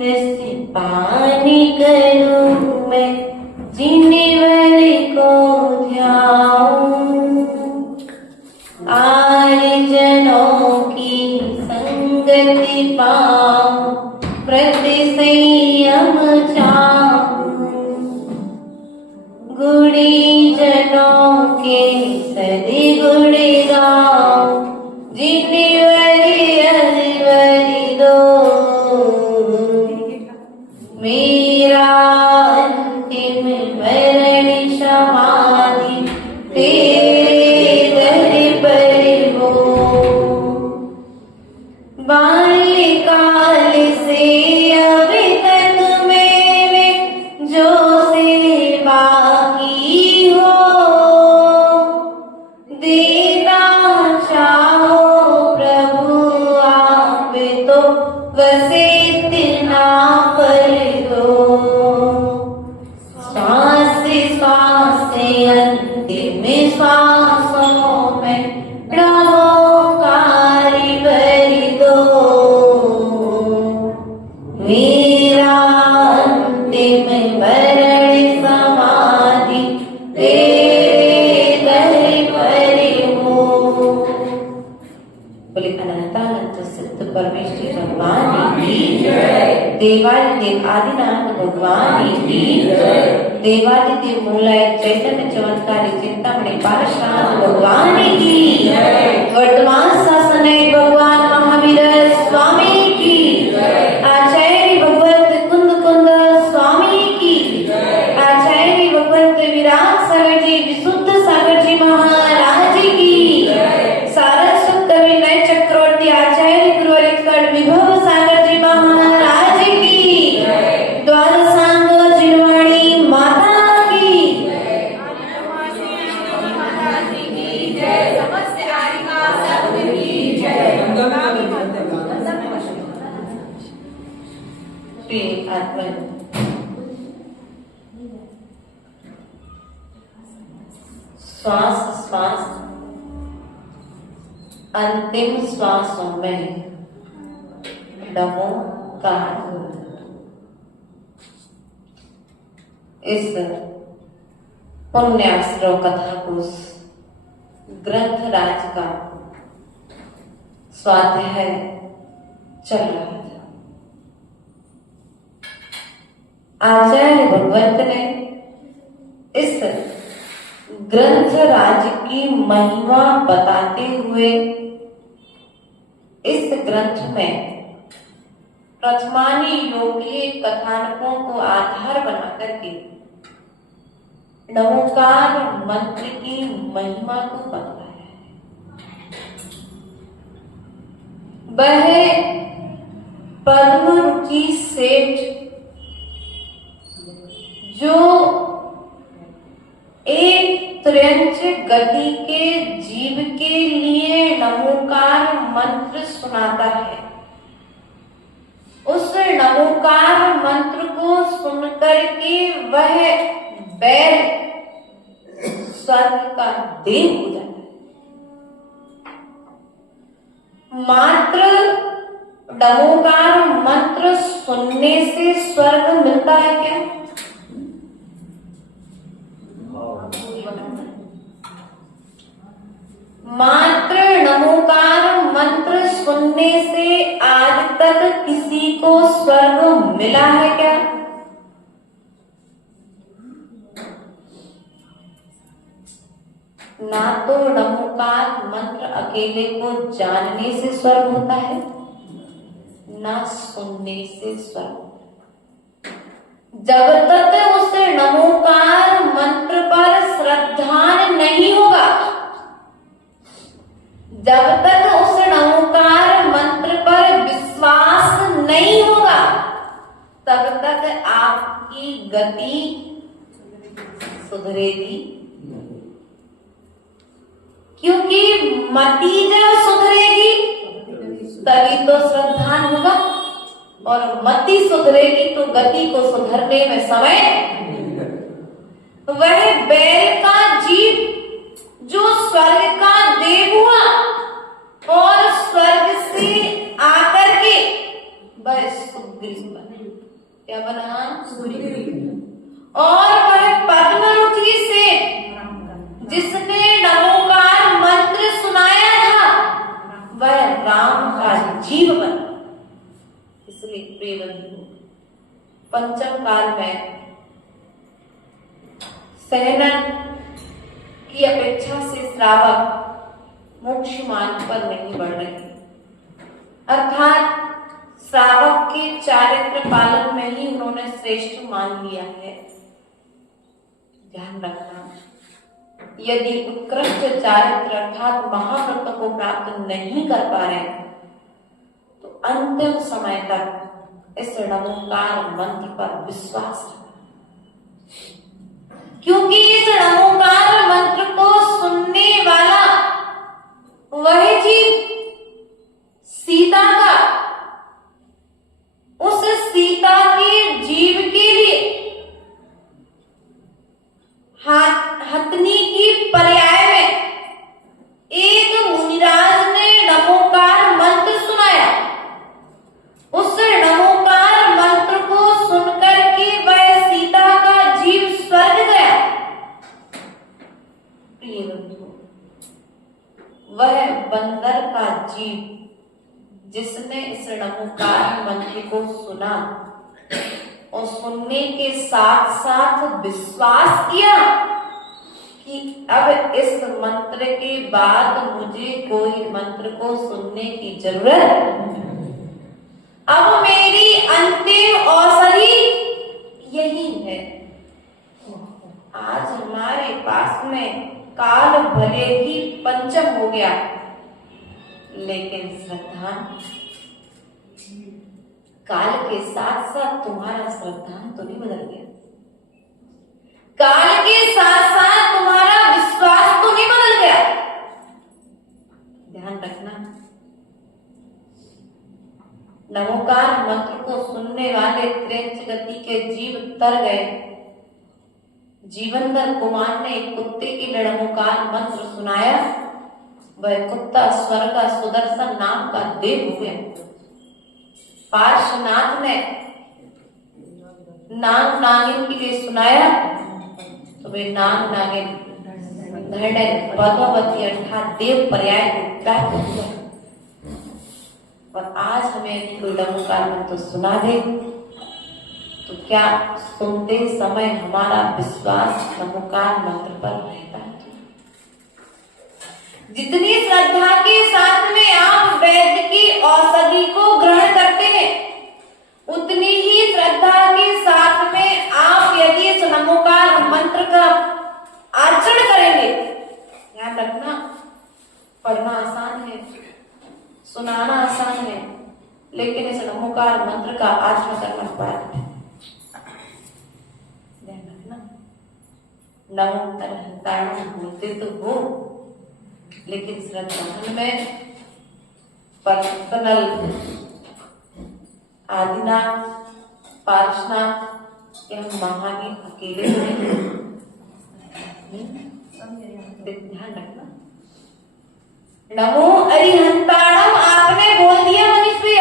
रस पानी करूं मैं, जिनवर को ध्याऊं, आर्जनों की संगति पाऊं, प्रति संयम चाहूं, गुणीजनों के सद्गुण गाऊं, जिनवरी अनवरी दो, मेरा अंतिम मरण समाधि तेरे दर पर हो। बाल्यकाल से अभी तक मेरे जो सेवा की हो, देना चाहो प्रभु आप तो बस इतना पर दो। श्वास श्वास अंतिम श्वासों में नमोकारी भर दो, मेरा अंतिम मरण समाधि तेरे दर पर हो। बोले अनंतानंद सिद्ध परमेश्वर भगवान की जय। देवादिदेव आदिनाथ भगवान की जय। देवादिदेव मूलाय चैतन्य चमत्कारी चिंतामणि पारशुराम भगवान की जय। वर्तमान शासन भगवान महावीर स्वामी की जय। आचार्य भगवत कुंद कुंद स्वामी की जय। आचार्य भगवत विराट सागर जी विशुद्ध सागर जी महाराज की जय। सारस्वत कवि नय चक्रवर्ती आचार्य गुरुवर विभव सागर जी महाराज की जय। द्वादशांग जिनवाणी माता की जय। माता की जय। समस्त आरिका संघ की जय। प्रिय आत्मा, श्वास श्वास अंतिम श्वासों में नमोकार। इस पुण्याश्रव कथा को ग्रंथ राज का स्वाध्याय चल रहा था। आचार्य भगवंत ने इस ग्रंथ राज की महिमा बताते हुए इस ग्रंथ में प्रथमानी योगीय कथानकों को आधार बनाकर के नमोकार मंत्र की महिमा को बतलाया है। वह पद्मरुचि सेठ जो एक त्र्यंच गति के जीव के लिए नमोकार मंत्र सुनाता है, उस नमोकार मंत्र को सुनकर के वह बैल स्वर्ग का देव हो जाता है। मात्र नमोकार मंत्र सुनने से स्वर्ग मिलता है क्या? मात्र नमोकार मंत्र सुनने से आज तक किसी को स्वर्ग मिला है क्या? ना तो नमोकार मंत्र अकेले को जानने से स्वर्ग होता है, ना सुनने से स्वर्ग। जब तक उस नमोकार मंत्र पर श्रद्धा नहीं होगा, जब तक उस नमोकार मंत्र पर विश्वास नहीं होगा, तब तक आपकी गति सुधरेगी। क्योंकि मति जब सुधरेगी तभी तो श्रद्धा होगा, और मति सुधरेगी तो गति को सुधरने में समय। वह बैल का जीव जो स्वर्ग का देव हुआ और स्वर्ग से आकर के वह सुग्रीव बने। क्या बना? और वह पद्म रुचि से जिसने नमोकार मंत्र सुनाया था वह राम का जीव बना। इसलिए प्रिय बंधु, पंचम काल में सहनन की अपेक्षा से श्रावक मोक्ष मार्ग पर नहीं बढ़ रहे, अर्थात श्रावक के चारित्र पालन में ही उन्होंने श्रेष्ठ मान लिया है। ध्यान रखना, यदि उत्कृष्ट चारित्र अर्थात महाव्रत को प्राप्त नहीं कर पा रहे तो अंतिम समय तक इस नमोकार मंत्र पर विश्वास रखना, क्योंकि इस नमोकार मंत्र को सुनने वाला वह जीव सीता का उस सीता के जीव के लिए हथनी की पर्याय में एक मुनिराज ने नमोकार मंत्र सुनाया। उस नमोकार मंत्र को सुनकर के वह सीता का जीव स्वर्ग गया। प्रिय बंधु, वह बंदर का जीव जिसने इस नमोकार मंत्र को सुना और सुनने के साथ साथ विश्वास किया कि अब इस मंत्र के बाद मुझे कोई मंत्र को सुनने की जरूरत, अब मेरी अंतिम औषधि यही है। आज हमारे पास में काल भले ही पंचम हो गया, लेकिन श्रद्धा काल के साथ साथ तुम्हारा श्रद्धा तो नहीं बदल गया, काल के साथ साथ तुम्हारा विश्वास तो नहीं बदल गया। ध्यान रखना, नमोकार मंत्र को सुनने वाले त्रेंच गति के जीव तर गए। जीवनधर कुमार ने एक कुत्ते के लिए नमोकार मंत्र सुनाया, वह कुत्ता स्वर्ग का सुदर्शन नाम का देव हो गया। पार्श्वनाथ ने नाग नागिन के लिए सुनाया तो वे नाग नागिन पद्मावती अर्थात देव पर्याय को प्राप्त हुआ। और आज हमें कोई नमोकार मंत्र सुना दे तो क्या सुनते समय हमारा विश्वास नमोकार मंत्र पर रहता है? जितनी श्रद्धा के साथ में आप वैद्य की औषधि को ग्रहण करते हैं, उतनी ही श्रद्धा के साथ में आप यदि इस नमोकार मंत्र का आचरण करेंगे, ध्यान रखना, पढ़ना आसान है, सुनाना आसान है, लेकिन इस नमोकार मंत्र का आचरण करना पाठ है। ध्यान रखना, नमो बोलते तो हो, लेकिन श्रद्धा में पर्सनल आदिनाथ, पार्श्वनाथ या महावीर अकेले ध्यान रखना। नमो अरिहंताणम आपने बोल दिया मनुष्य,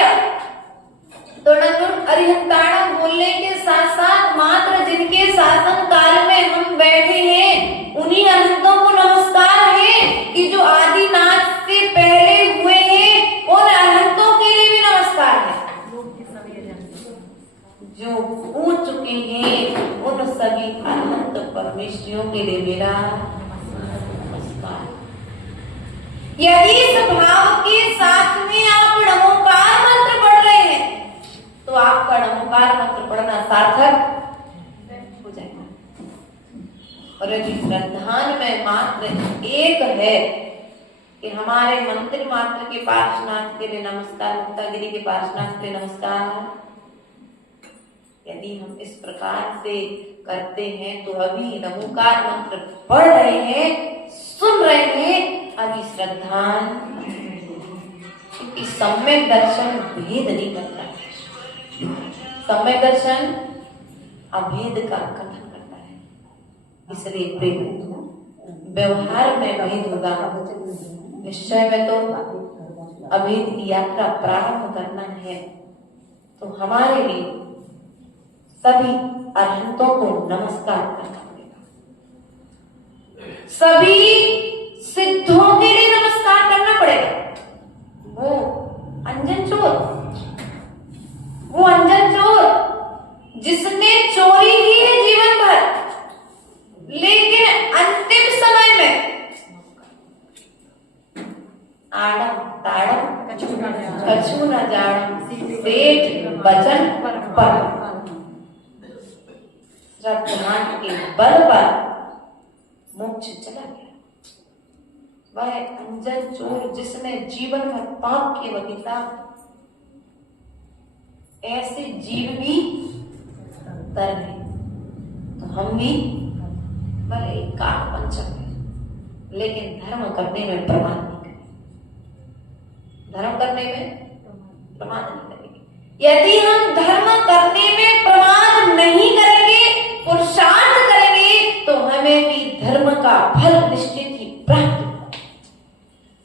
तो नमो अरिहंताणम बोलने के साथ साथ मात्र जिनके शासन काल में हम बैठे हैं उन्हीं अनंतों को नमस्कार है कि जो आदिनाथ से पहले हुए हैं, उन अनंतों के लिए भी नमस्कार है। जो हो चुके हैं उन सभी अनंत परमेश्वरों के लिए मेरा नमस्कार। यदि इस भाव के साथ में आप नमोकार मंत्र पढ़ रहे हैं तो आपका नमोकार मंत्र पढ़ना सार्थक हो जाएगा। और यदि श्रद्धान में मात्र एक है कि हमारे मंत्र मात्र के पार्श्वनाथ के लिए नमस्कार, मुक्तागिरी के पार्श्वनाथ के लिए नमस्कार, यदि हम इस प्रकार से करते हैं तो अभी नमोकार मंत्र पढ़ रहे हैं, सुन रहे हैं, अभी श्रद्धा, क्योंकि सम्यक दर्शन भेद नहीं करता है, सम्यक दर्शन अभेद का कथन करता है। इसलिए प्रेम व्यवहार में भेद होगा, निश्चय में तो अभेद की यात्रा प्रारंभ करना है। तो हमारे लिए सभी अरहंतों को नमस्कार करना पड़ेगा, सभी सिद्धों के लिए नमस्कार करना पड़ेगा। वो अंजन चोर जिसने चोरी की है जीवन भर, लेकिन अंतिम समय में आड़म ताड़म कछु न जाड़म सेठ वचन पर श्रद्धान के बल पर मोक्ष चला गया। वह अंजन चोर जिसने जीवन भर पाप के बगीचा, ऐसे जीव भी तर है। तो हम भी भले काल पंचम है, लेकिन धर्म करने में प्रमाद नहीं करेंगे, धर्म करने में प्रमाद नहीं करेंगे। यदि हम धर्म करने में प्रमाद नहीं करेंगे, पुरुषार्थ करेंगे, तो हमें भी धर्म का फल निश्चित ही प्राप्त होगा।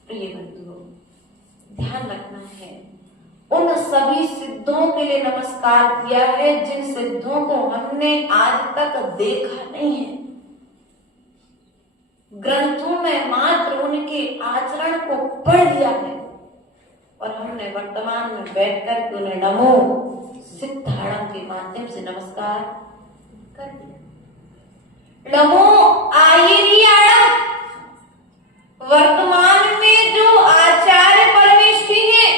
प्रिय बंधुओं, ध्यान रखना है, उन सभी सिद्धों के लिए नमस्कार किया है जिन सिद्धों को हमने आज तक देखा नहीं है। ग्रंथों में मात्र उनके आचरण को पढ़ लिया है और हमने वर्तमान में बैठकर के उन्हें नमो सिद्धाणम के माध्यम से नमस्कार कर दिया। नमो आयरियाणम, वर्तमान में जो आचार्य परमेष्ठी हैं,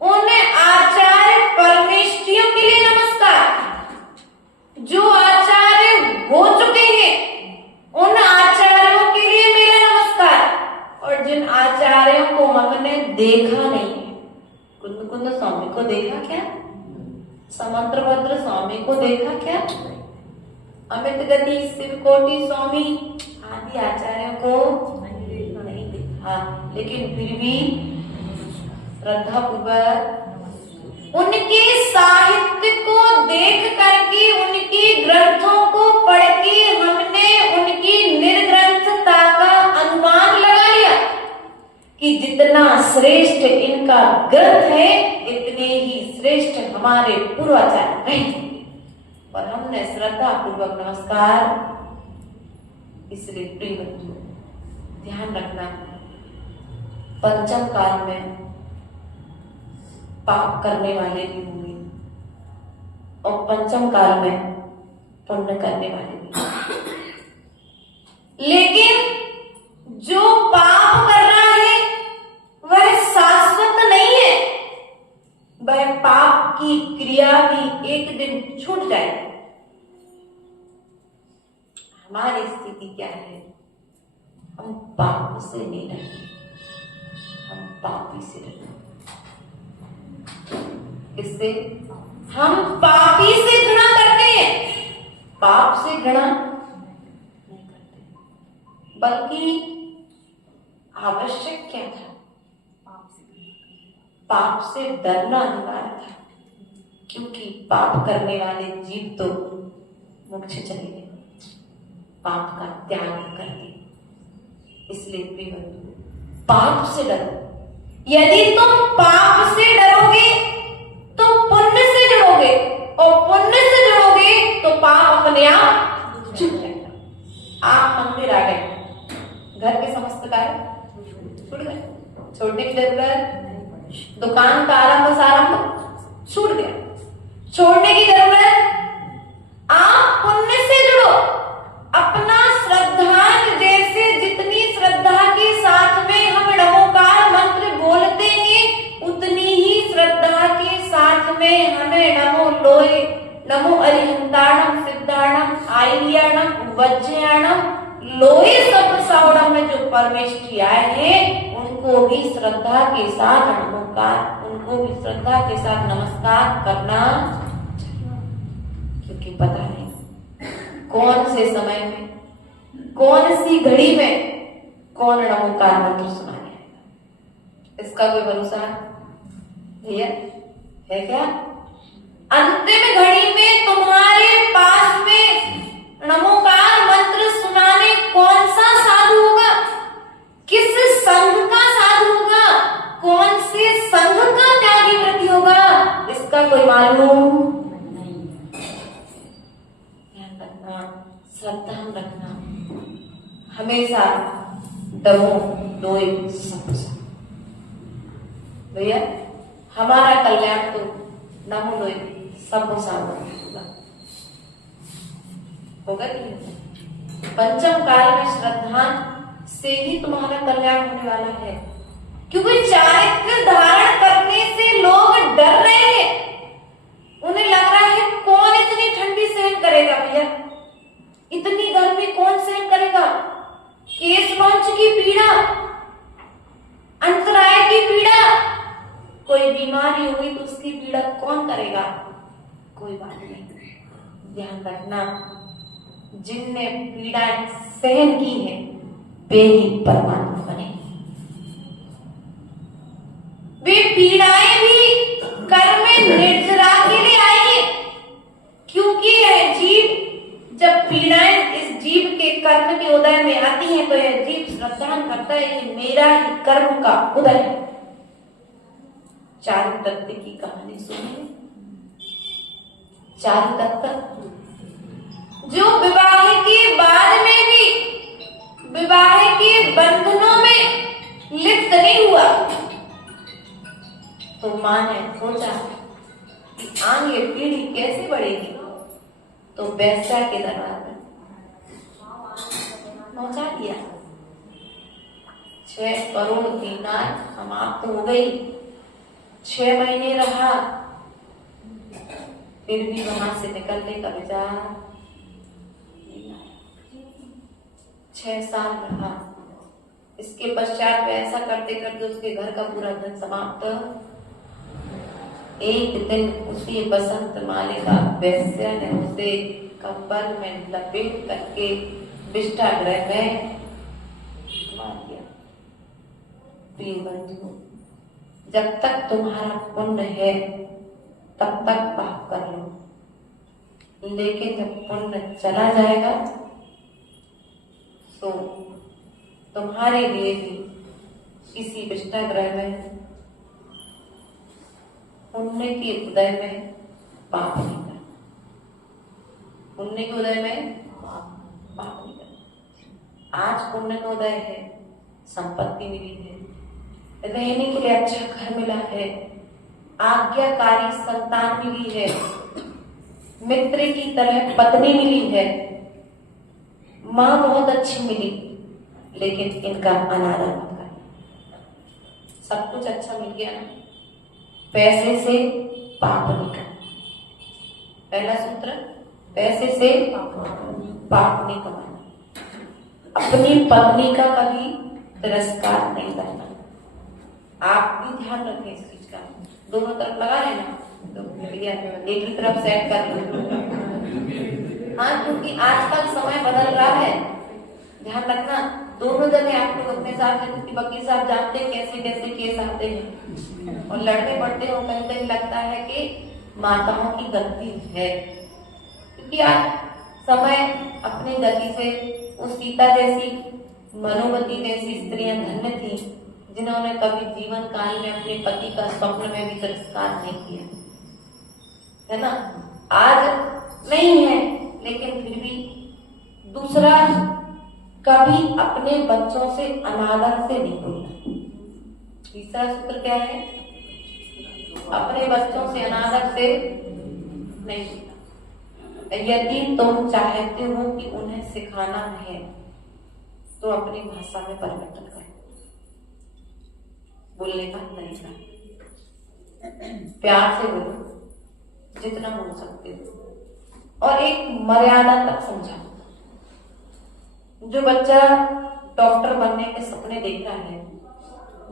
उन आचार्य परमेष्ठियों के लिए नमस्कार। जो आचार्य हो चुके हैं, उन आचार्यों के लिए मेरा नमस्कार। और जिन आचार्यों को हमने देखा नहीं है, कुंद स्वामी को देखा क्या? समंत्रभद्र स्वामी को देखा क्या? अमित गति शिवकोटि स्वामी आदि आचार्यों को नहीं देखा, लेकिन फिर भी श्रद्धा पूर्वक उनके साहित्य को देख करके, उनके ग्रंथों को पढ़ के हमने उनकी निर्ग्रंथता का अनुमान लगा लिया कि जितना श्रेष्ठ इनका ग्रंथ है, इतने ही श्रेष्ठ हमारे पूर्वाचार्य रहे। और हमने श्रद्धा पूर्वक नमस्कार। इसलिए प्रिय बंधुओं, ध्यान रखना, पंचम काल में पाप करने वाले भी होंगे और पंचम काल में पुण्य करने वाले भी, लेकिन जो पाप कर रहा है वह शाश्वत नहीं है। वह पाप की क्रिया भी एक दिन छूट जाएगी। हमारी स्थिति क्या है? हम पाप से नहीं डरते, हम पापी से डरते। इससे हम पापी से घृणा करते हैं, पाप से घृणा नहीं करते। बल्कि आवश्यक क्या था? पाप से डरना अनिवार्य था, क्योंकि पाप करने वाले जीव तो मोक्ष चले गए, पाप का त्याग कर दिया। इसलिए प्रिय बंधु, पाप से डरो। यदि तुम पाप से डरोगे तो पुण्य से जुड़ोगे, और पुण्य से जुड़ोगे तो पाप अपने आप छूट जाएगा। आप मंदिर आ गए, घर के समस्त कार्य छूट गए, छोड़ने की जरूरत, दुकान का आरंभ सारंभ छूट गया, छोड़ने की जरूरत। आप पुण्य से जुड़ो, अपना श्रद्धांज, जैसे जितनी श्रद्धा के साथ में हम नमोकार मंत्र बोलते हैं, उतनी ही श्रद्धा के साथ में हमें नमो लोए, नमो अरिहंताणम सिद्धाणम आयरियाणम वज्रयाणम लोए सप्तसावणम में जो परमेष्ठी आए हैं, उनको भी श्रद्धा के साथ नमोकार, उनको भी श्रद्धा के साथ नमस्कार करना चाहिए। क्योंकि पता नहीं कौन से समय में, कौन सी घड़ी में कौन नमोकार मंत्र सुनाए, इसका कोई भरोसा भैया है क्या? अंतिम घड़ी में तुम्हारे पास में नमोकार मंत्र सुनाने कौन सा साधु होगा, किस संघ का साधु होगा, कौन से संघ का त्यागी व्रती होगा, इसका कोई मालूम नहीं। श्रद्धा रखना, हमेशा डरो डोए सब भैया, हमारा कल्याण तो न हो लोए सब होगा कि नहीं? पंचम काल में श्रद्धा से ही तुम्हारा कल्याण होने वाला है, क्योंकि चारित्र धारण करने से लोग डर रहे हैं। उन्हें लग रहा है कौन इतनी ठंडी सहन करेगा भैया, इतनी गर्मी कौन सहन करेगा, केस लॉन्च की पीड़ा, अंतराय की पीड़ा, कोई बीमारी होगी तो उसकी पीड़ा कौन करेगा। कोई बात नहीं, ध्यान रखना, जिनने पीड़ाएं सहन की है वे ही परमात्मा बने। वे पीड़ाएं भी कर्म में निर्जरा के लिए आएंगे, क्योंकि यह जीव जब पीड़ाएं इस जीव के कर्म के उदय में आती हैं तो यह जीव श्रद्धा करता है कि मेरा ही कर्म का उदय है। चारु दत्त की कहानी सुनिए। चारु दत्त जो विवाह के बाद में भी विवाह के बंधनों में लिप्त नहीं हुआ, तो मां ने सोचा कि आगे पीढ़ी कैसे बढ़ेगी, तो वैश्या के दरबार में पहुंचा दिया। 6 करोड़ दीनार समाप्त हो गई, 6 महीने रहा, फिर भी वहां से निकलने का विचार, 6 साल रहा। इसके पश्चात वे ऐसा करते करते उसके घर का पूरा धन समाप्त। एक दिन उसी बसंत मालिका वैश्या ने उसे कंबल में लपेट करके विष्ठा गृह में मार दिया। प्रिय बंधु, जब तक तुम्हारा पुण्य है तब तक पाप कर लो, लेकिन जब पुण्य चला जाएगा तो तुम्हारे लिए भी किसी विष्ठा गृह में पुण्य के उदय में पाप नहीं करना, पुण्य के उदय में पाप नहीं करना। आज पुण्य का उदय है, संपत्ति मिली है, रहने के लिए अच्छा घर मिला है, आज्ञाकारी संतान मिली है, मित्र की तरह पत्नी मिली है, मां बहुत अच्छी मिली, लेकिन इनका अनादर मत करें। सब कुछ अच्छा मिल गया ना, पैसे से पाप नहीं करना। पहला सूत्र, पैसे से पाप नहीं कमाना। अपनी पत्नी का कभी तिरस्कार नहीं करना। आप भी ध्यान रखें इस चीज का, दोनों तरफ लगा है ना, तो भैया एक ही तरफ सेट कर लो। हाँ, क्योंकि आजकल समय बदल रहा है, ध्यान रखना। दोनों जगह आप लोग अपने साथ, क्योंकि वकील साहब जानते हैं कैसे कैसे केस आते हैं और लड़ने पड़ते हो। कहीं कहीं लगता है कि माताओं की गलती है, क्योंकि आज समय अपनी गति से उस सीता जैसी, मनोवती जैसी स्त्रियां धन्य थी जिन्होंने कभी जीवन काल में अपने पति का स्वप्न में भी तिरस्कार नहीं किया, है ना। आज नहीं है, लेकिन फिर भी दूसरा कभी अपने बच्चों से अनादर से नहीं बोलना। तीसरा सूत्र क्या है? अपने बच्चों से अनादर से नहीं बोलना। यदि तुम चाहते हो कि उन्हें सिखाना है तो अपनी भाषा में परिवर्तन करो, बोलने का तरीका प्यार से बोलो जितना बोल सकते हो, और एक मर्यादा तक समझाओ। जो बच्चा डॉक्टर बनने के सपने देख रहा है,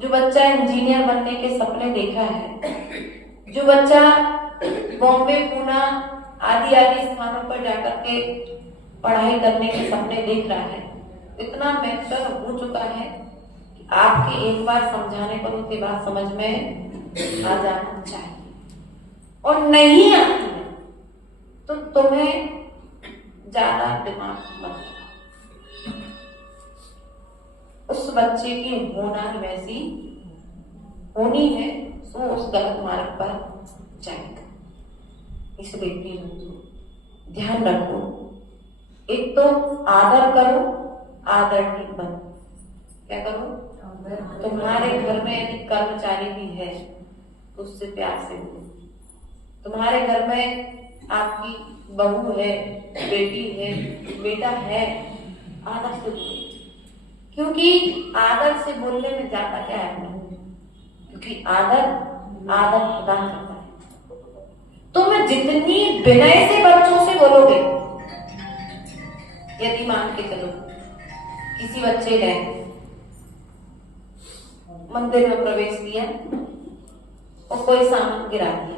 जो बच्चा इंजीनियर बनने के सपने देख रहा है, जो बच्चा बॉम्बे, पूना आदि आदि स्थानों पर जाकर के पढ़ाई करने के सपने देख रहा है, इतना मैच्योर हो चुका है कि आपके एक बार समझाने पर उसके बाद समझ में आ जाना चाहिए। और नहीं आती है तो तुम्हें ज्यादा दिमाग मत, उस बच्चे की होना वैसी होनी है तो उस गलत मार्ग पर जाएगा। इसलिए ध्यान रखो, एक तो आदर करो, आदर ठीक बनो। क्या करो? तुम्हारे घर में यदि कर्मचारी भी है तो उससे प्यार से बोलो। तुम्हारे घर में आपकी बहू है, बेटी है, बेटा है, आदर से बोलो। क्योंकि आदर से बोलने में जाता क्या है अपना? क्योंकि आदर प्रदान करता है। तुम जितनी विनय से बच्चों से बोलोगे, यदि मान के चलो किसी बच्चे ने मंदिर में प्रवेश किया और कोई सामान गिरा दिया,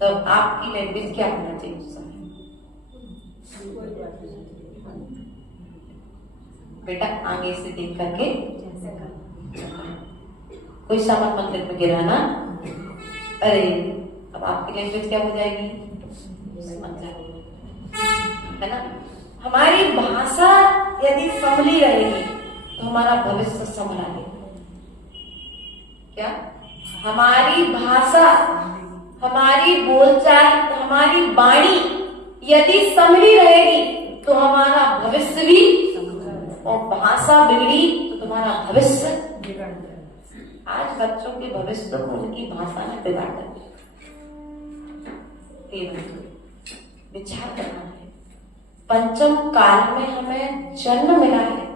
तो आपकी लैंग्वेज क्या होना चाहिए उस समय? बेटा आगे से देख करके कोई सामान मंदिर में गिराना, अरे अब आपकी लैंग्वेज क्या हो जाएगी? समझ जाओ, है ना? हमारी भाषा यदि संभली रहेगी तो हमारा भविष्य संभला रहेगा। क्या? हमारी भाषा, हमारी बोलचाल, हमारी वाणी यदि संभली रहेगी तो हमारा भविष्य भी, और भाषा बिगड़ी तो तुम्हारा भविष्य बिगड़ जाएगा। आज बच्चों के भविष्य को उनकी भाषा ने बिगाड़ दिया। विचार करना है। पंचम काल में हमें जन्म मिला है,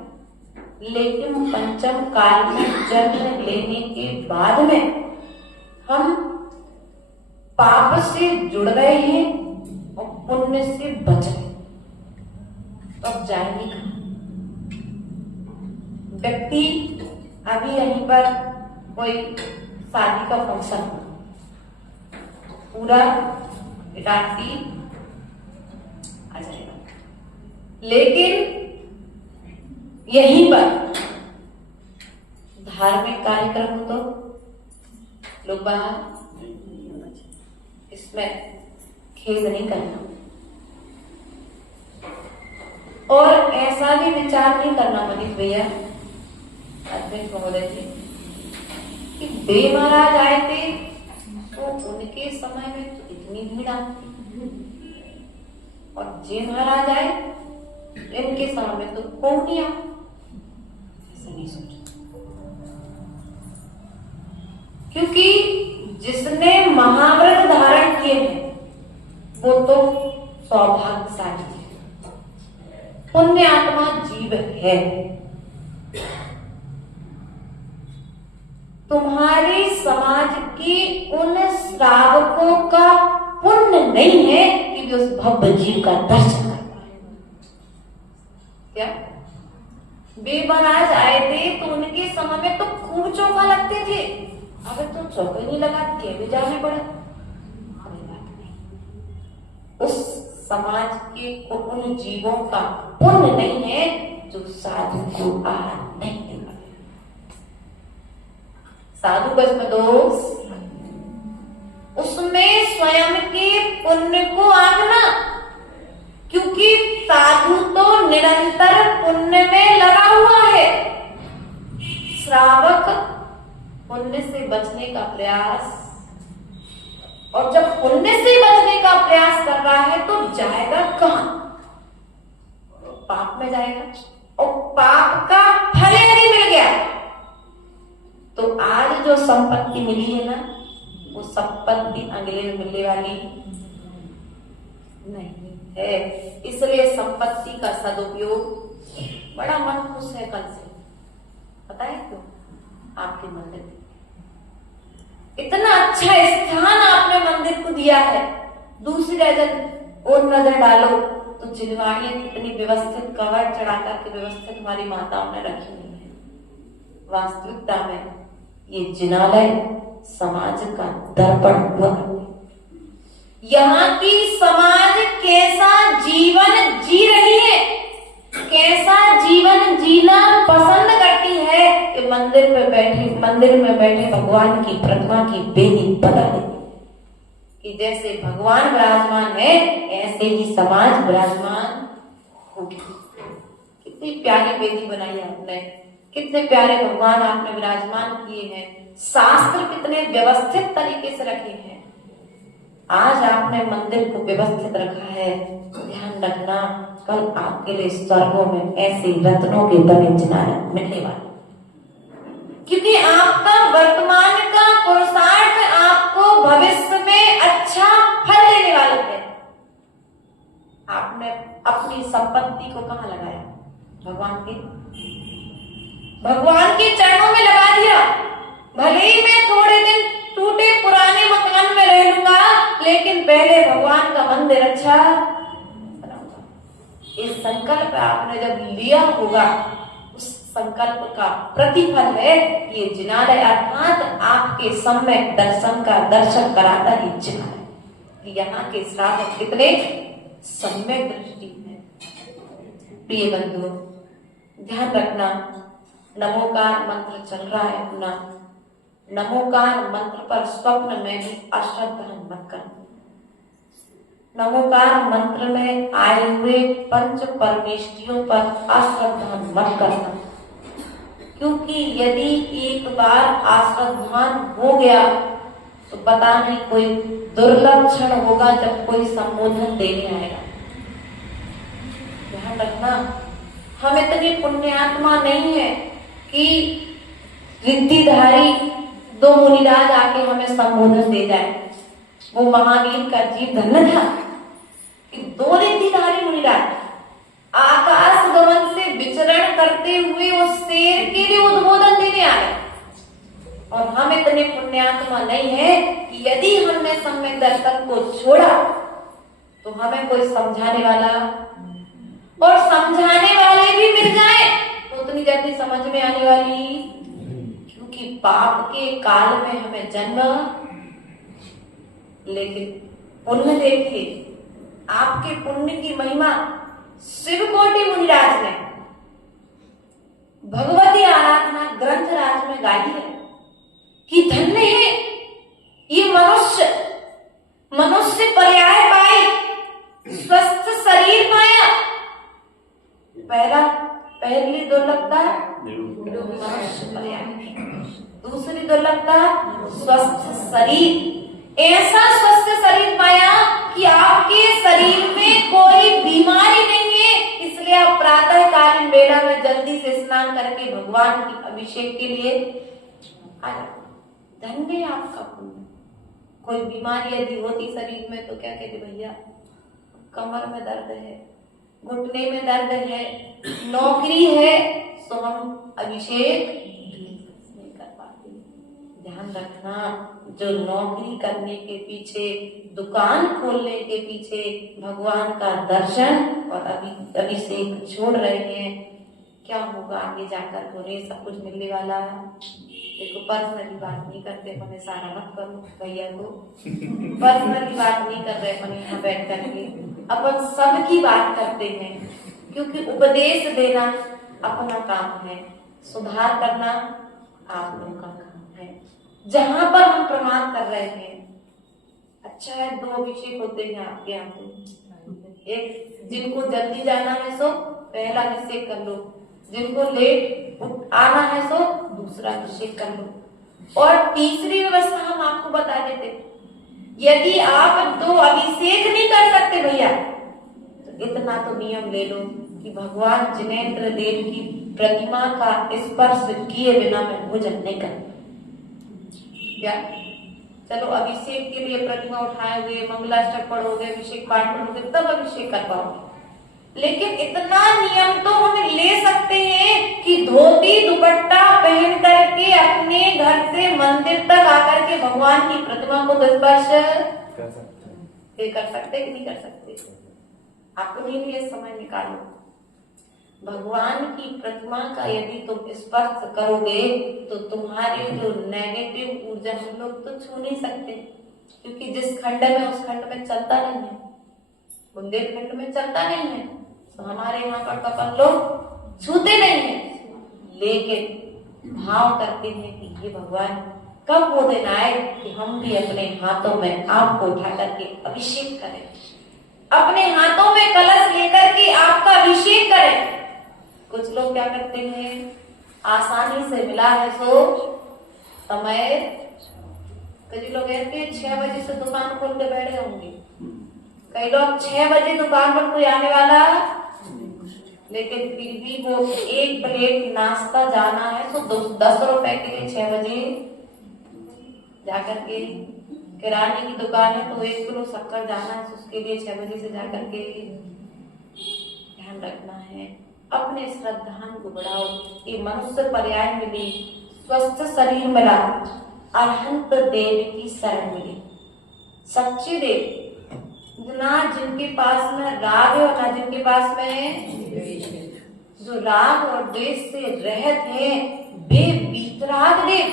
लेकिन पंचम काल में जन्म लेने के बाद में हम पाप से जुड़ गए हैं और पुण्य से बच गए। अब जाएंगे कहां? व्यक्ति अभी यहीं पर कोई शादी का फंक्शन, पूरा इटारसी आ जाएगा, लेकिन यहीं पर धार्मिक कार्यक्रम तो लोग बाहर, इसमें खेद नहीं करना। और ऐसा भी विचार नहीं करना मनीष भैया, अध्यक्ष महोदय जी, कि देव महाराज आए थे तो उनके समय में तो इतनी भीड़ आती, और जे महाराज आए इनके समय में तो कौन नहीं आया। ऐसा नहीं सोचा, क्योंकि जिसने महाव्रत धारण किए हैं वो तो सौभाग्यशाली है, पुण्य आत्मा जीव है। तुम्हारे समाज के उन श्रावकों का पुण्य नहीं है कि वे उस भव्य जीव का दर्शन कर पाए। क्या? वे महाराज आए थे तो उनके समय में तो खूब चौका लगते थे, अगर तो चौका नहीं लगा के भी जाने पड़े। कोई बात नहीं, उस समाज के उन जीवों का पुण्य नहीं है जो साधु को आहार नहीं देगा। साधु का इसमें दोष, उसमें स्वयं के पुण्य को आंकना, क्योंकि साधु तो निरंतर पुण्य में लगा हुआ है। श्रावक पुण्य से बचने का प्रयास, और जब पुण्य से बचने का प्रयास कर रहा है तो जाएगा कहां? पाप में जाएगा, और पाप का फल यदि मिल गया तो आज जो संपत्ति मिली है ना, वो संपत्ति अगले में मिलने वाली नहीं है। इसलिए संपत्ति का सदुपयोग, बड़ा मन खुश है कल से, पता है क्यों? आपके मंदिर में इतना अच्छा स्थान आपने मंदिर को दिया है। दूसरी नजर और नजर डालो तो जिनवाड़ियां कितनी व्यवस्थित, कवर चढ़ा करके व्यवस्थित हमारी माताओं ने रखी हुई है। वास्तविकता में ये जिनालय समाज का दर्पण हुआ। यहाँ की समाज कैसा जीवन जी रही है, कैसा जीवन जीना पसंद करती है, कि मंदिर में बैठे भगवान की प्रतिमा की बेदी बना देती, कि जैसे भगवान विराजमान है ऐसे ही समाज विराजमान होगी। कितनी प्यारी बेदी बनाई आपने, कितने प्यारे भगवान आपने विराजमान किए हैं, शास्त्र कितने व्यवस्थित तरीके से रखे हैं। आज आपने मंदिर को व्यवस्थित रखा है, ध्यान ध्यान रखना, कल आपके लिए स्वर्गों में ऐसे रत्नों के बने चिनारे मिलने वाले, क्योंकि आपका वर्तमान का पुरुषार्थ आपको भविष्य में अच्छा फल देने वाला है। आपने अपनी संपत्ति को कहाँ लगाया? भगवान के चरणों में लगा दिया। भले ही मैं थोड़े दिन टूटे पुराने मकान में रह लूंगा, लेकिन पहले भगवान का मंदिर अच्छा बनाऊंगा। इस संकल्प आपने जब लिया होगा, उस संकल्प का प्रतिफल है ये जिनालय, अर्थात आपके सम्यक दर्शन का दर्शन कराता ये जिनालय। यहाँ के साधक कितने सम्यक दृष्टि है। प्रिय बंधु, ध्यान रखना, नमोकार मंत्र चल रहा है अपना। नमोकार मंत्र पर स्वप्न में भी अश्रद्धा मत करना। नमोकार मंत्र में आए हुए पंच परमेष्ठियों पर अश्रद्धा मत करना, क्योंकि यदि एक बार अश्रद्धान हो गया तो पता नहीं कोई दुर्लभ क्षण होगा जब कोई संबोधन देने आएगा। ध्यान रखना, हम इतनी पुण्यात्मा नहीं है कि रिद्धिधारी दो मुनिराज आके हमें संबोधन दे जाए। वो महावीर का जीव धन्य था कि दो रिद्धिधारी मुनिराज आकाश गमन से विचरण करते हुए उस शेर के लिए उद्बोधन देने आए। और हम इतने पुण्यात्मा नहीं है कि यदि हमने सम्यक दर्शन को छोड़ा तो हमें कोई समझाने वाला, और समझाने वाले भी मिल जाए तो उतनी जल्दी समझ में आने वाली, क्योंकि पाप के काल में हमें जन्म। लेकिन पुण्य देखिए, आपके पुण्य की महिमा शिवकोटि मुनिराज ने भगवती आराधना ग्रंथ राज में गाई है कि धन्य है ये मनुष्य पर्याय पाई, स्वस्थ शरीर पाया। पहली दुर्लभता मनुष्य पर्याय, दूसरी दुर्लभता स्वस्थ शरीर। ऐसा स्वस्थ शरीर पाया कि आपके शरीर में कोई बीमारी नहीं है, इसलिए आप प्रातः कालीन बेला में जल्दी से स्नान करके भगवान की अभिषेक के लिए आ जाते। धन्य आपका पुण्य। कोई बीमारी यदि होती शरीर में तो क्या कहते, भैया कमर में दर्द है, घुटने में दर्द है, नौकरी है, तो हम अभिषेक नहीं कर पाते। ध्यान रखना, जो नौकरी करने के पीछे, दुकान खोलने के पीछे भगवान का दर्शन और अभिषेक छोड़ रहे हैं, क्या होगा आगे जाकर? उन्हें सब कुछ मिलने वाला है। देखो, पर्सनली बात नहीं करते, मैंने सारा मत करो भैया को, पर्सनली बात नहीं कर रहे अपन यहाँ बैठ करके, अपन सबकी बात करते हैं, क्योंकि उपदेश देना अपना काम है, सुधार करना आप लोगों का काम है। जहां पर हम प्रमाण कर रहे हैं, अच्छा है 2 अभिषेक होते हैं आपके यहाँ पे। एक, जिनको जल्दी जाना है सो पहला अभिषेक कर लो, जिनको लेट आना है सो दूसरा अभिषेक कर लो। और तीसरी व्यवस्था हम आपको बता देते, यदि आप 2 अभिषेक नहीं कर सकते भैया, तो इतना तो नियम ले लो कि भगवान जिनेंद्र देव की प्रतिमा का स्पर्श किए बिना मैं भोजन नहीं कर। क्या चलो अभिषेक के लिए प्रतिमा उठाओगे, मंगलाष्टक पढ़ोगे, अभिषेक पाठ पढ़ोगे, तब अभिषेक कर पाओगे। लेकिन इतना नियम तो हम ले सकते हैं कि धोती दुपट्टा पहन करके अपने घर से मंदिर तक आकर के भगवान की प्रतिमा को स्पर्श कर सकते कि नहीं कर सकते? अपने लिए समय निकालो। भगवान की प्रतिमा का यदि तुम स्पर्श करोगे तो तुम्हारी जो नेगेटिव ऊर्जा हम लोग तो छू नहीं सकते, क्योंकि जिस खंड में उस खंड में चलता नहीं है, बुंदेलखंड में चलता नहीं है, तो हमारे यहाँ पर तो अपन लोग छूते नहीं है। लेकिन भाव करते हैं कि ये भगवान कब वो दिन आए कि हम भी अपने हाथों में आपको उठा करके अभिषेक करें, अपने हाथों में कलश लेकर के आपका अभिषेक करें। कुछ लोग क्या करते हैं, आसानी से मिला है सो समय, कुछ लोग कहते हैं 6 बजे से दुकान खोल के बैठ जाऊंगी, कई लोग 6 बजे दुकान पर कोई आने वाला, लेकिन फिर भी वो एक प्लेट नाश्ता जाना है तो 10 रुपए के लिए 6 बजे जाकर के, किराने की दुकान है तो 1 किलो शक्कर जाना है तो उसके लिए 6 बजे से जाकर के ध्यान रखना है। अपने श्रद्धान को बढ़ाओ। ये मनुष्य पर्याय मिली, स्वस्थ शरीर मिला, अरहंत देव की शरण मिली, सच्चे देव, ना जिनके पास में राग है और ना जिनके पास में जो राग और द्वेष से रहित है, वे वीतराग देव,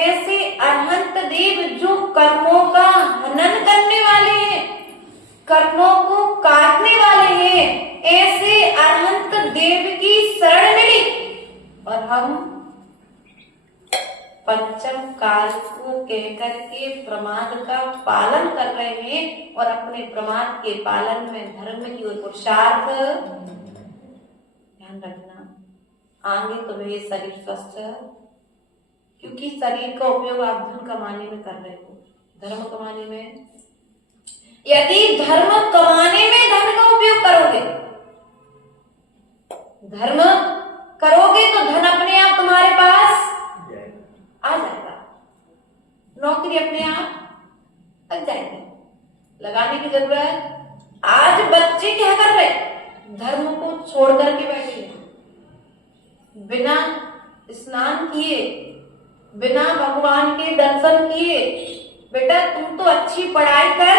ऐसे अरहंत देव जो कर्मों का हनन करने वाले हैं, कर्मों को काटने वाले हैं, ऐसे अरहंत देव की शरण मिली। और हम पंचम काल को कहकर के प्रमाद का पालन कर रहे हैं और अपने प्रमाद के पालन में धर्म की ओर पुरुषार्थ। ध्यान रखना, आगे तुम्हें शरीर स्वस्थ, क्योंकि शरीर का उपयोग आप धन कमाने में कर रहे हो, धर्म कमाने में। यदि धर्म कमाने में धन का उपयोग करोगे, धर्म करोगे तो धन अपने आप तुम्हारे पास आ जाएगा, नौकरी अपने आप लग जाएगी, लगाने की जरूरत। आज बच्चे क्या कर रहे, धर्म को छोड़ करके बैठे हैं, बिना स्नान किए, बिना भगवान के दर्शन किए। बेटा तुम तो अच्छी पढ़ाई कर,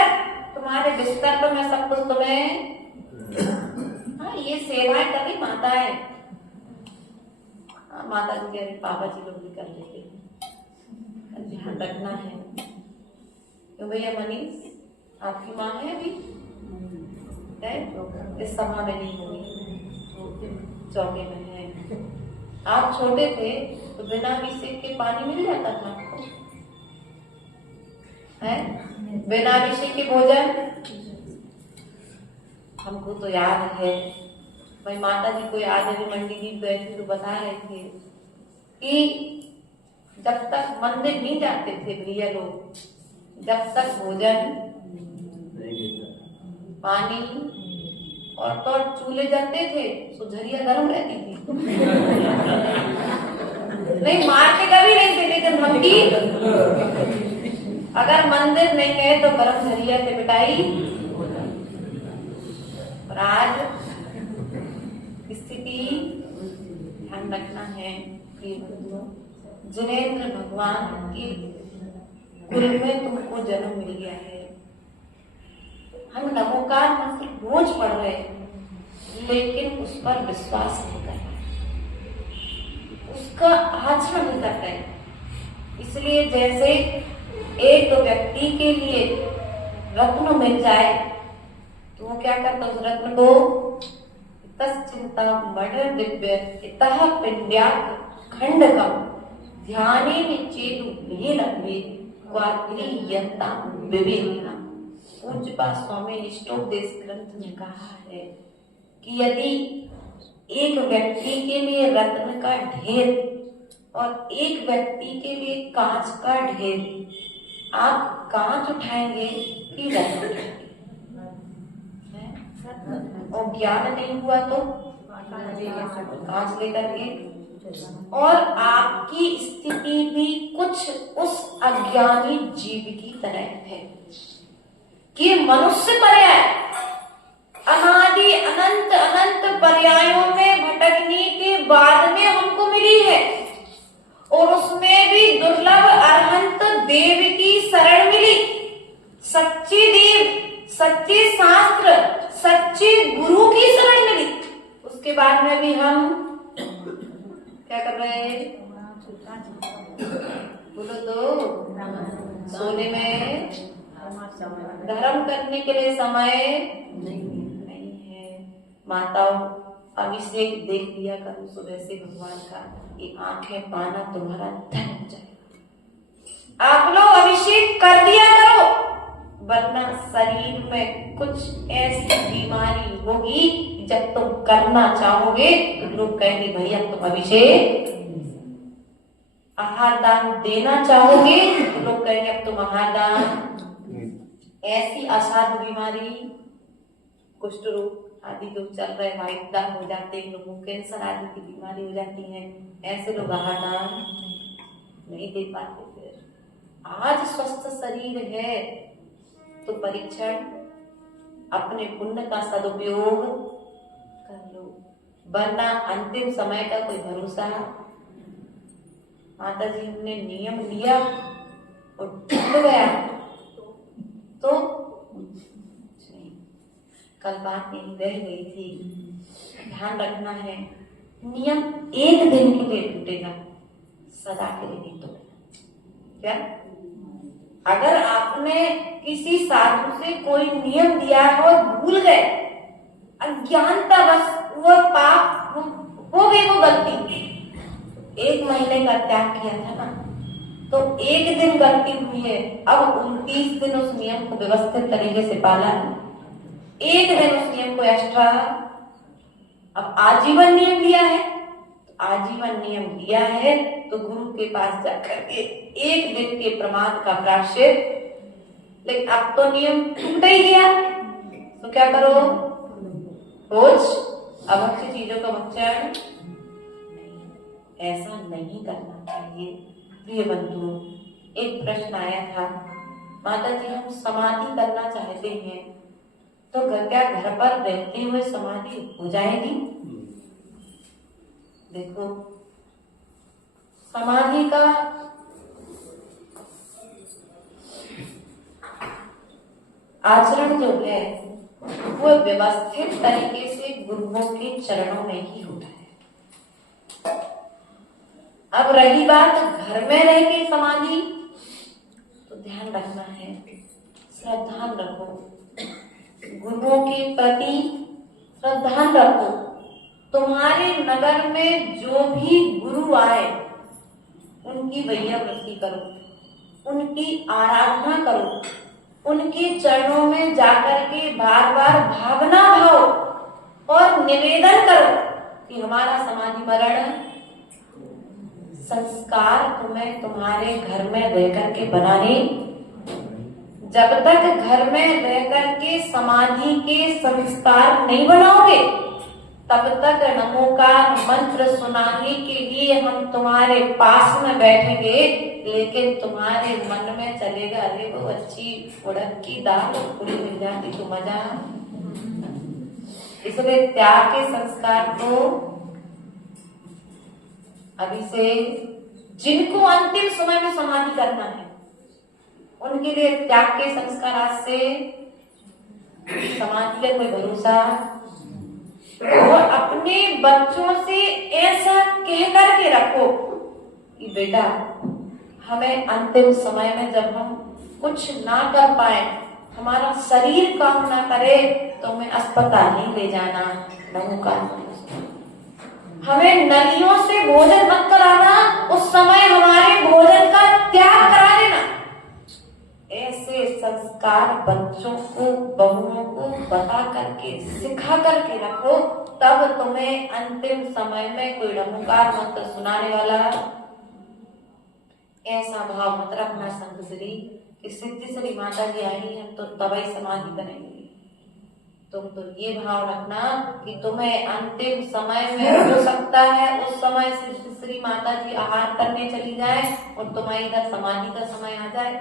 तुम्हारे बिस्तर पर मैं सब कुछ तुम्हें, हाँ ये सेवाएं कर रही माता है, हाँ माता जी कह रही पापा जी लोग भी कर लेते हैं, ध्यान रखना है। क्यों भैया मनीष, आपकी माँ है अभी है? इस सभा में नहीं होगी, चौके में है। आप छोटे थे तो बिना अभिषेक के पानी मिल जाता था आपको, है? बिना अभिषेक के भोजन हमको तो याद है भाई, माता जी को याद है, मंडी जी बैठी तो बता रहे थे कि जब तक मंदिर नहीं जाते थे भैया लोग, जब तक भोजन पानी और तो चूल्हे जलते थे, सुझरिया गर्म रहती थी नहीं मारते कभी नहीं थे, लेकिन धमकी, अगर मंदिर नहीं है तो गर्म झरिया से पिटाई। और आज स्थिति ध्यान रखना है कि जिनेंद्र भगवान के कुल में तुमको जन्म मिल गया है। हम नमोकार मंत्र रोज पढ़ रहे हैं, लेकिन उस पर विश्वास नहीं कर रहे, उसका आचरण नहीं कर रहे। इसलिए जैसे एक व्यक्ति के लिए रत्न मिल जाए तो वो क्या करता है, उस रत्न को चिंता मढ़ दिव्य इतः पिंड्याक खंडकम ध्याने चेतु विवेकना। पूज्यपाद स्वामी इष्टोपदेश ग्रंथ में कहा है कि यदि एक व्यक्ति के लिए रत्न का ढेर और एक व्यक्ति के लिए कांच का ढेर, आप कांच उठाएंगे कि रत्न उठाएंगे? और ज्ञान नहीं हुआ तो कांच लेकर के। और आपकी स्थिति भी कुछ उस अज्ञानी जीव की तरह है कि मनुष्य पर्याय अनादि अनंत अनंत पर्यायों में भटकने के बाद में हमको मिली है, और उसमें भी दुर्लभ अरहंत देव की शरण मिली। सच्चे देव, सच्चे शास्त्र, सच्चे गुरु की शरण मिली। उसके बाद में भी हम क्या कर रहे हैं? बोलो तो, सोने में धर्म करने के लिए समय नहीं है। माताओं अभिषेक देख लिया करो सुबह से भगवान का, ये आंखें पाना तुम्हारा धन हो जाएगा। आप लोग अभिषेक कर दिया करो, वरना शरीर में कुछ ऐसी बीमारी होगी जब तुम करना चाहोगे तो लोग कहेंगे भैया तुम अभिषेक, आहार दान देना चाहोगे तो लोग कहेंगे अब तुम आहार दान, ऐसी असाध्य बीमारी, कुष्ठ रोग आदि जो चल रहे, वाइट दाग हो जाते हैं लोगों, कैंसर आदि की बीमारी हो जाती है, ऐसे लोग आहार दान नहीं दे पाते। फिर आज स्वस्थ शरीर है तो परीक्षण अपने पुण्य का सदुपयोग कर लो, वरना अंतिम समय का कोई भरोसा। माता जी हमने नियम लिया और टूट गया तो कल बात यही रह गई थी, ध्यान रखना है। नियम एक दिन के लिए टूटेगा, सदा के लिए नहीं टूटेगा। क्या अगर आपने किसी साधु से कोई नियम दिया और भूल गए, अज्ञानता बस वो पाप हो गई, वो गलती, 1 महीने का त्याग किया था ना, तो एक दिन गलती हुई है, अब 29 दिन उस नियम को व्यवस्थित तरीके से पाला, एक दिन उस नियम को एक्स्ट्रा, अब आजीवन नियम लिया है, आजीवन नियम लिया है तो गुरु के पास जाकर के 1 दिन के प्रमाद का प्रायश्चित। लेकिन अब तो नियम टूट ही गया तो क्या करो, रोज अभक्ष्य चीजों का भक्षण, ऐसा नहीं करना चाहिए। प्रिय बंधुओं, एक प्रश्न आया था, माता जी हम समाधि करना चाहते हैं तो क्या घर पर रहते हुए समाधि हो जाएगी? देखो, समाधि का आचरण जो है वो व्यवस्थित तरीके से गुरुओं के चरणों में ही होता है। अब रही बात घर में रह के समाधि, तो ध्यान रखना है, श्रद्धा रखो, गुरुओं के प्रति श्रद्धा रखो। तुम्हारे नगर में जो भी गुरु आए उनकी वैयावृत्ति करो, उनकी आराधना करो, उनके चरणों में जाकर के बार बार भावना भाव और निवेदन करो कि हमारा समाधि मरण संस्कार तुम्हें तुम्हारे घर में रह करके बनाने। जब तक घर में रह करके समाधि के संस्कार नहीं बनाओगे तब तक नमोकार मंत्र सुनाने के लिए हम तुम्हारे पास में बैठेंगे, लेकिन तुम्हारे मन में चलेगा अरे वो अच्छी उड़द की दाल पूरी मिल जाती तो मजा। इसलिए त्याग के संस्कार को अभी से, जिनको अंतिम समय में समाधि करना है उनके लिए त्याग के संस्कार आज से, समाधि का कोई भरोसा। और अपने बच्चों से ऐसा कह करके रखो कि बेटा हमें अंतिम समय में जब हम कुछ ना कर पाए, हमारा शरीर काम ना करे तो हमें अस्पताल नहीं ले जाना, हमें नलियों से भोजन मत कराना, उस समय हमारे भोजन का त्याग करा देना। ऐसे संस्कार बच्चों को, बहुओं को बता करके, सिखा करके रखो, तब तुम्हें अंतिम समय में कोई नमोकार मंत्र सुनाने वाला ऐसा भाव मत रखना संत श्री कि सिद्धि श्री माता जी आई हम तो तभी समाधि करेंगे। तुम तो ये भाव रखना कि तुम्हें अंतिम समय में हो सकता है उस समय सिद्धि श्री माता जी आहार करने चली जाए और तुम्हारी इधर समाधि का समय आ जाए।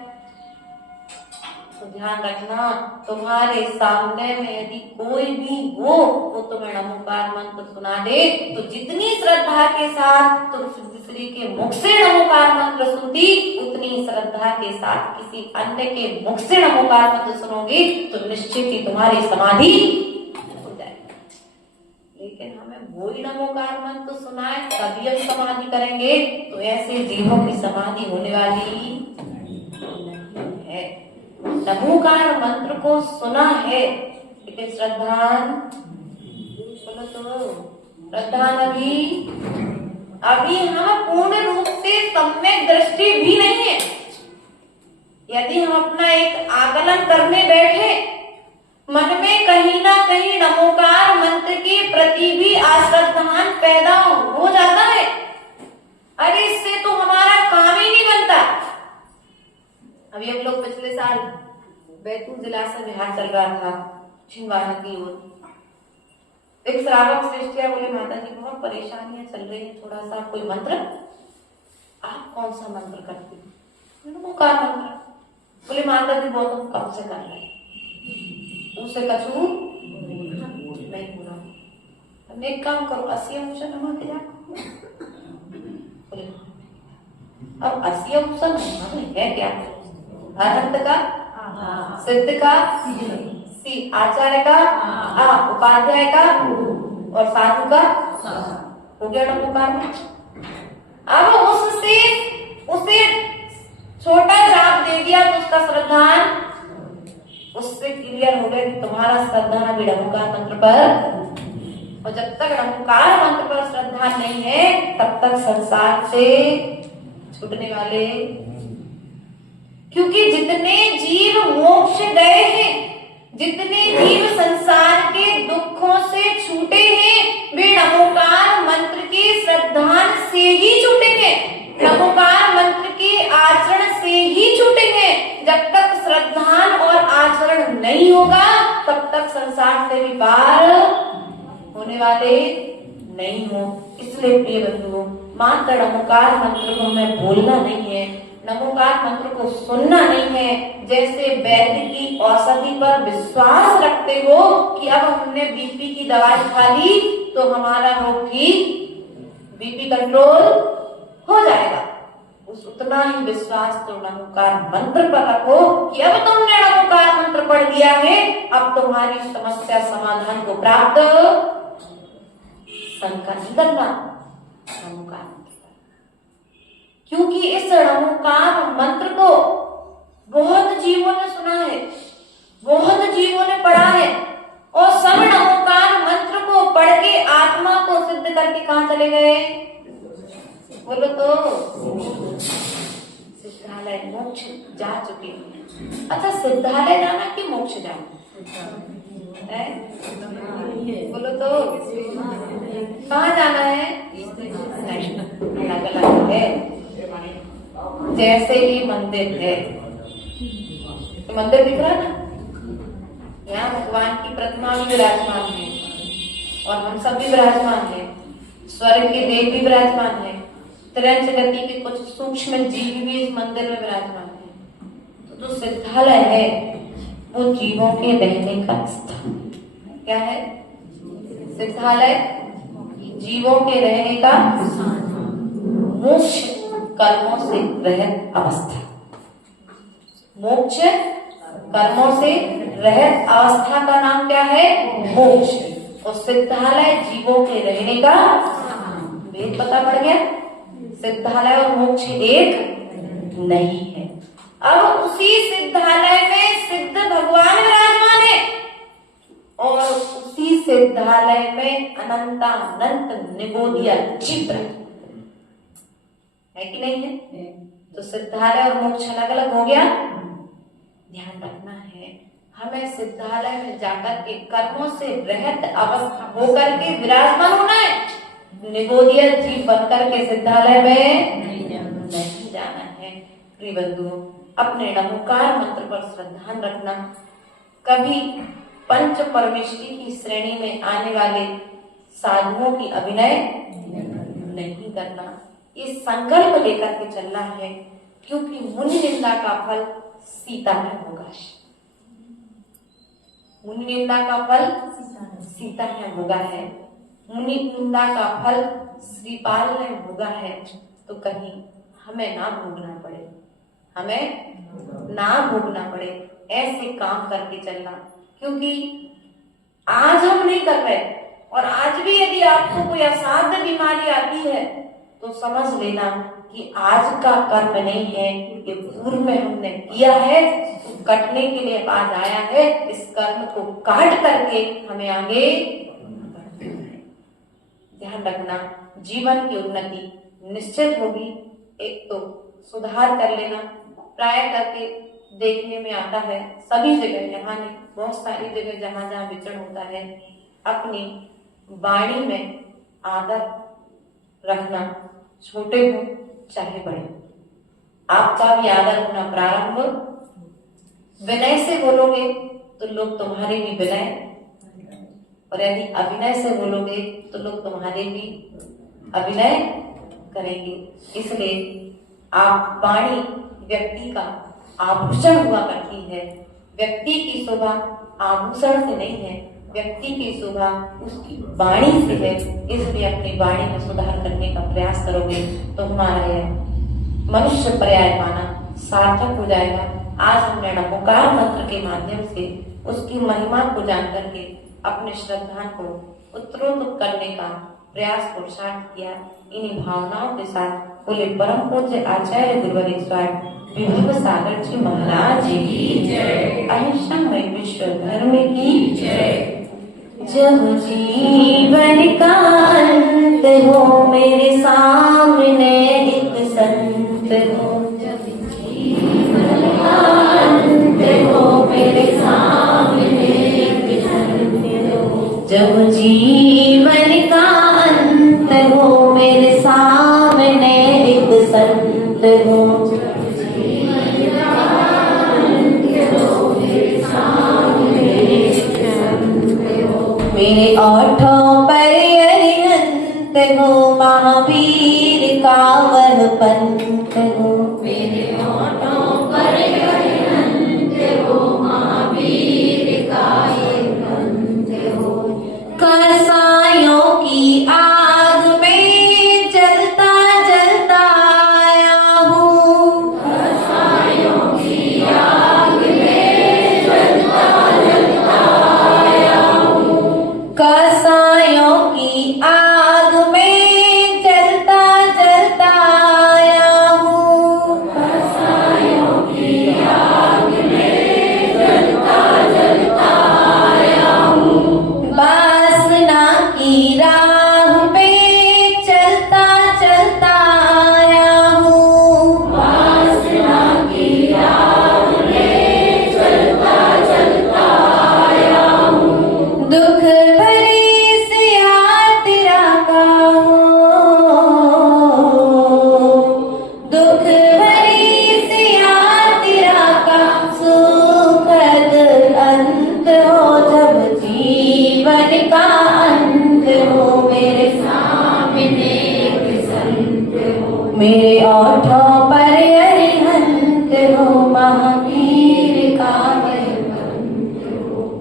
तो ध्यान रखना, तुम्हारे सामने में यदि कोई भी हो वो तुम्हें नमोकार मंत्र सुना दे तो जितनी श्रद्धा के साथ तुम सिद्धश्री के मुख से नमोकार मंत्र सुनती, उतनी श्रद्धा के साथ किसी अन्य के मुख से नमोकार मंत्र सुनोगी तो निश्चित ही तुम्हारी समाधि हो जाएगी। लेकिन हमें वही नमोकार मंत्र सुनाए तभी हम समाधि करेंगे, तो ऐसे जीवों की समाधि होने वाली नहीं है। नमोकार मंत्र को सुना है लेकिन श्रद्धान, बोलो तो श्रद्धान अभी हम पूर्ण रूप से सम्यक दृष्टि भी नहीं है। यदि हम अपना एक आकलन करने बैठे, मन में कहीं ना कहीं नमोकार मंत्र के प्रति भी अश्रद्धान पैदा हो जाता है, अरे इससे तो हमारा काम ही नहीं बनता। अभी हम लोग पिछले साल बैतूल जिला से बिहार चल रहा था छिंदवाड़ा की ओर। एक श्रावक श्रेष्ठ है, बोले माता जी बहुत परेशानियां चल रही है, थोड़ा सा कोई मंत्र। आप कौन सा मंत्र करती हो? मैंने नमोकार मंत्र। बोले माता जी बहुत हम कब से कर रहे हैं, उसे कछू नहीं पूरा। हमने एक काम करो, 80 अंश नमा के जा। बोले अब 80 अंश है क्या? अनंत का, सिद्ध का, सी आचार्य का, उपाध्याय का और साधु का, हो गया नमोकार में। अब उससे उसे छोटा जाप दे दिया तो उसका श्रद्धान उससे क्लियर हो गया कि तुम्हारा श्रद्धान अभी नमोकार मंत्र पर, और जब तक नमोकार मंत्र पर श्रद्धा नहीं है तब तक संसार से छूटने वाले। क्योंकि जितने जीव मोक्ष गए हैं, जितने जीव संसार के दुखों से छूटे हैं, वे नमोकार मंत्र के श्रद्धान से ही छूटेंगे, नमोकार मंत्र के आचरण से ही छूटेंगे। जब तक श्रद्धान और आचरण नहीं होगा तब तक संसार से भी पार होने वाले नहीं हो। इसलिए प्रिय बंधुओं, मात्र नमोकार मंत्र को हमें भूलना नहीं है, नमोकार मंत्र को सुनना नहीं है। जैसे वैद्य की औषधि पर विश्वास रखते हो कि अब हमने बीपी की दवाई खा ली तो हमारा रोग ठीक, बीपी कंट्रोल हो जाएगा, उतना ही विश्वास तो नमोकार मंत्र पर रखो कि अब तुमने नमोकार मंत्र पढ़ लिया है, अब तुम्हारी समस्या समाधान को प्राप्त शंका नहीं करना नमोकार मंत्र। क्योंकि इस नमोकार मंत्र को बहुत जीवों ने सुना है, बहुत जीवों ने पढ़ा है, और सब नमोकार मंत्र को पढ़ के आत्मा को सिद्ध करके कहां चले गए? बोलो तो सिद्धालय, मोक्ष जा चुके हैं। अच्छा, सिद्धालय जाना कि मोक्ष जाना है? बोलो तो कहाँ जाना है? अलग अलग है। जैसे ये मंदिर है, तो मंदिर दिख रहा है ना, यहाँ भगवान की प्रतिमा भी विराजमान है और हम सब भी विराजमान है, स्वर्ग के देव भी विराजमान है, त्रियंच गति के कुछ सूक्ष्म जीव भी इस मंदिर में विराजमान है। तो जो सिद्धालय है वो जीवों के रहने का स्थान क्या है? सिद्धालय जीवों के रहने का मोक्ष कर्मों से रहित अवस्था, मोक्ष कर्मों से रहित अवस्था का नाम क्या है? मोक्ष। और सिद्धालय जीवों के रहने का भेद पता पड़ गया। सिद्धालय और मोक्ष एक नहीं है। अब उसी सिद्धालय में सिद्ध भगवान विराजमान है और उसी सिद्धालय में अनंतानंत निगोदिया चित्र है कि नहीं है? तो सिद्धालय और मोक्ष अलग अलग हो गया। ध्यान रखना है, हमें सिद्धालय में जाकर के कर्मों से रहित अवस्था होकर के विराजमान होना है। निगोदिया जीव बनकर के सिद्धालय में नहीं जाना है। प्रिय बंधुओं, अपने नमोकार मंत्र पर श्रद्धा रखना। कभी पंच परमेष्टि की श्रेणी में आने वाले साधुओं की अभिनय नहीं करना, ये संकल्प लेकर के चलना है। क्योंकि मुनि निंदा का फल सीता में होगा, मुनि निंदा का फल सीता में भोगा है, मुनि निंदा का फल श्रीपाल ने भोगा है। तो कहीं हमें ना भोगना पड़े, हमें ना भोगना पड़े, ऐसे काम करके चलना। क्योंकि आज हम नहीं कर रहे, और आज भी यदि आपको कोई असाध्य बीमारी आती है तो समझ लेना कि आज का कर्म नहीं है, ये पूर्व में हमने किया है, तो कटने के लिए आज आया है। इस कर्म को काट करके हमें आगे बढ़ना है। ध्यान रखना, जीवन की उन्नति निश्चित होगी। एक तो सुधार कर लेना, प्राय करके देखने में आता है सभी जगह, यहाँ नहीं बहुत सारी जगह जहाँ जहाँ विचरण होता है, अपनी वाणी में आदर रखना, छोटे हो चाहे बड़े। आपका भी आदर होना प्रारंभ विनय से बोलोगे तो लोग तुम्हारे भी विनय, और यदि अभिनय से बोलोगे तो लोग तुम्हारे भी अभिनय करेंगे। इसलिए आप वाणी व्यक्ति का आभूषण हुआ करती है। व्यक्ति की शोभा आभूषण से नहीं है, व्यक्ति की शोभा उसकी वाणी से है। इसलिए अपनी वाणी में सुधार करने का प्रयास करोगे तो हमारा यह मनुष्य पर्याय पाना सार्थक हो जाएगा। आज हमने नमोकार मंत्र के माध्यम से उसकी महिमा को जान करके अपने श्रद्धा को उत्तरोत्तर करने का प्रयास पुरुषार्थ किया। इन्हीं भावनाओं के साथ बोले परम पूज्य आचार्य गुरुवर स्वामी विभव सागर जी महाराज की जय, अहिंसामय विश्व धर्म की जय। जब जीवन का अंत हो मेरे सामने एक संत हो, जब जीवन का अंत हो मेरे सामने एक संत हो, जब जीवन का अंत हो मेरे सामने एक संत हो, मेरे ओठों पर अरिहंत हो महावीर का वह पंथ हो,